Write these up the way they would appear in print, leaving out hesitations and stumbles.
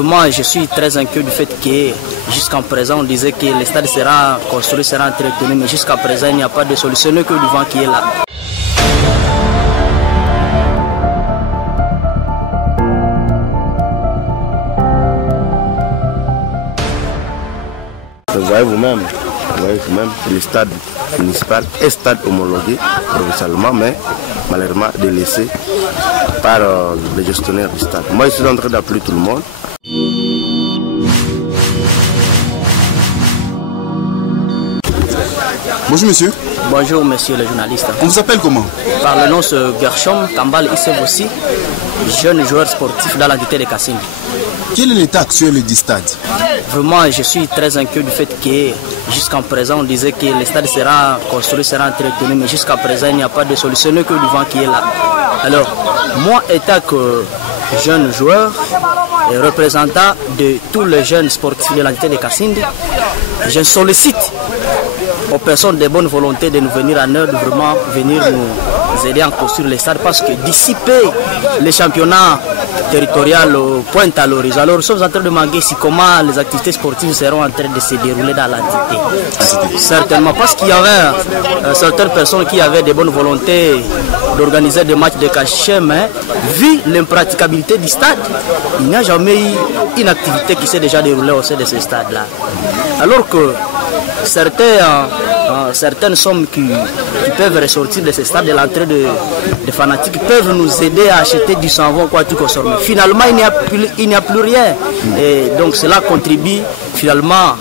Vraiment, je suis très inquiet du fait que jusqu'en présent, on disait que le stade sera construit, sera entretenu, mais jusqu'à présent, il n'y a pas de solution, que le vent qui est là. Vous voyez vous-même, le stade municipal est stade homologué provincialement, mais malheureusement délaissé par les gestionnaires du stade. Moi, je suis en train d'appeler tout le monde. Bonjour monsieur. Bonjour monsieur le journaliste. On vous appelle comment? Par le nom de Gershom Kambal Issev aussi, jeune joueur sportif dans l'entité de Kassindi. Quel est l'état actuel du stade? Vraiment, je suis très inquiet du fait que jusqu'en présent, on disait que le stade sera construit, sera entretenu, mais jusqu'à présent, il n'y a pas de solution, que le vent qui est là. Alors, moi, étant que jeune joueur et représentant de tous les jeunes sportifs de l'entité de Kassindi, je sollicite aux personnes de bonne volonté de nous venir en heure, de vraiment venir nous aider à construire le stade, parce que dissiper les championnats territoriaux pointe à l'horizon. Alors nous sommes en train de demander si comment les activités sportives seront en train de se dérouler dans l'entité. Certainement, parce qu'il y avait certaines personnes qui avaient de bonnes volontés d'organiser des matchs de cachet, mais vu l'impraticabilité du stade, il n'y a jamais eu une activité qui s'est déjà déroulée au sein de ce stade-là. Alors que certaines sommes qui peuvent ressortir de ce stade, de l'entrée de fanatiques, peuvent nous aider à acheter du savon, quoi, tout consommer. Finalement, il n'y a plus rien. Et donc cela contribue finalement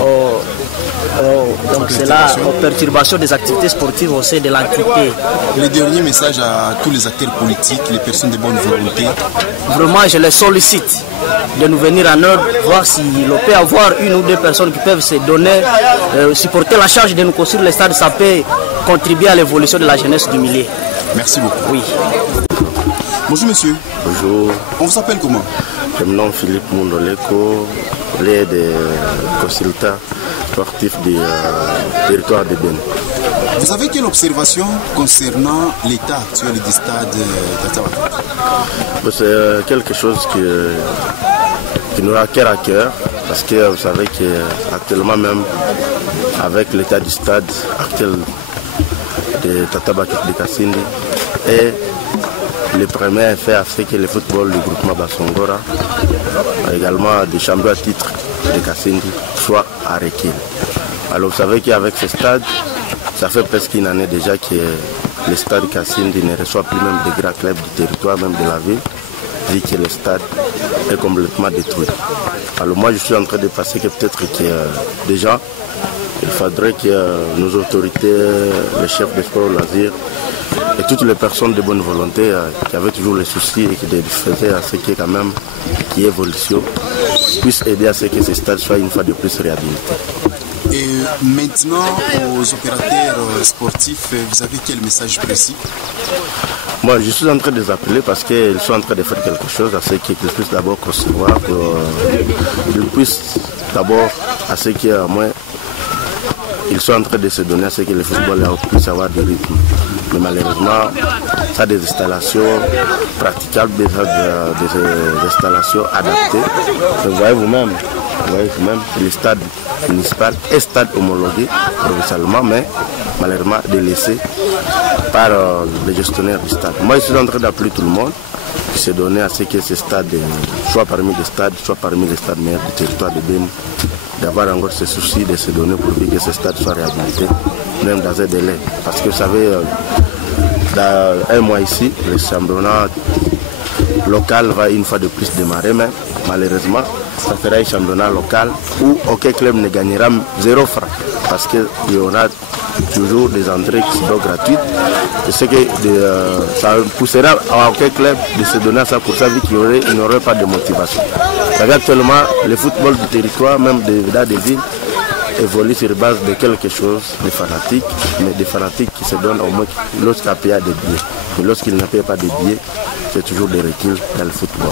aux perturbations des activités sportives au sein de l'entité. Le dernier message à tous les acteurs politiques, les personnes de bonne volonté. Vraiment, je les sollicite de nous venir en heure, voir si l'on peut avoir une ou deux personnes qui peuvent se donner, supporter la charge de nous construire le stade, ça peut contribuer à l'évolution de la jeunesse du milieu. Merci beaucoup. Oui. Bonjour monsieur. Bonjour. On vous appelle comment? Je me nomme Philippe Mundoleko, l'aide des consultants sportifs du territoire de Ben. Vous avez quelle observation concernant l'état actuel du stade Tataouatou? C'est quelque chose qui nous a cœur à cœur, parce que vous savez qu'actuellement même, avec l'état du stade actuel de Tataouatou de Kassindi, et le premier effet a fait que le football du groupement Bassongora, également des champions à titre de Kassindi, soit à recul. Alors vous savez qu'avec ce stade, ça fait presque une année déjà que le stade Kassindi ne reçoit plus même des grands clubs du territoire, même de la ville, vu que le stade est complètement détruit. Alors moi je suis en train de penser que peut-être que déjà, il faudrait que nos autorités, les chefs de sport au loisir, et toutes les personnes de bonne volonté qui avaient toujours les soucis et qui faisaient à ce qu'il y ait quand même qui est évolution, puissent aider à ce que ce stade soit une fois de plus réhabilité. Et maintenant, aux opérateurs sportifs, vous avez quel message précis? Moi, je suis en train de les appeler parce qu'ils sont en train de faire quelque chose à ce qu'ils puissent d'abord concevoir, qu'ils puissent d'abord à ce qu'il y a moins. Ils sont en train de se donner à ce que le football puisse avoir des rythmes. Mais malheureusement, ça a des installations praticables, des installations adaptées. Vous voyez vous-même, le stade municipal est stade homologué provincialement, mais malheureusement délaissé par les gestionnaires du stade. Moi, je suis en train d'appeler tout le monde qui se donner à ce que ce stade soit parmi les stades, soit parmi les stades meilleurs du territoire de Ben, d'avoir encore ce souci de se donner pour que ce stade soit réhabilité, même dans un délai. Parce que vous savez, dans un mois ici, le championnat local va une fois de plus démarrer, mais malheureusement, ça sera un championnat local où aucun club ne gagnera 0 francs, parce qu'il y aura toujours des entrées qui seront gratuites. Et ce que ça poussera à aucun club de se donner à ça pour ça, vu qu'il n'y aurait pas de motivation. Actuellement, le football du territoire, même des villes, évolue sur base de quelque chose de fanatique, mais des fanatiques qui se donnent au moins lorsqu'il paye des billets. Mais lorsqu'ils ne payent pas des billets, c'est toujours des reculs dans le football.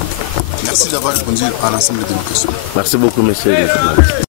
Merci d'avoir répondu à l'ensemble de nos questions. Merci beaucoup, monsieur le journaliste.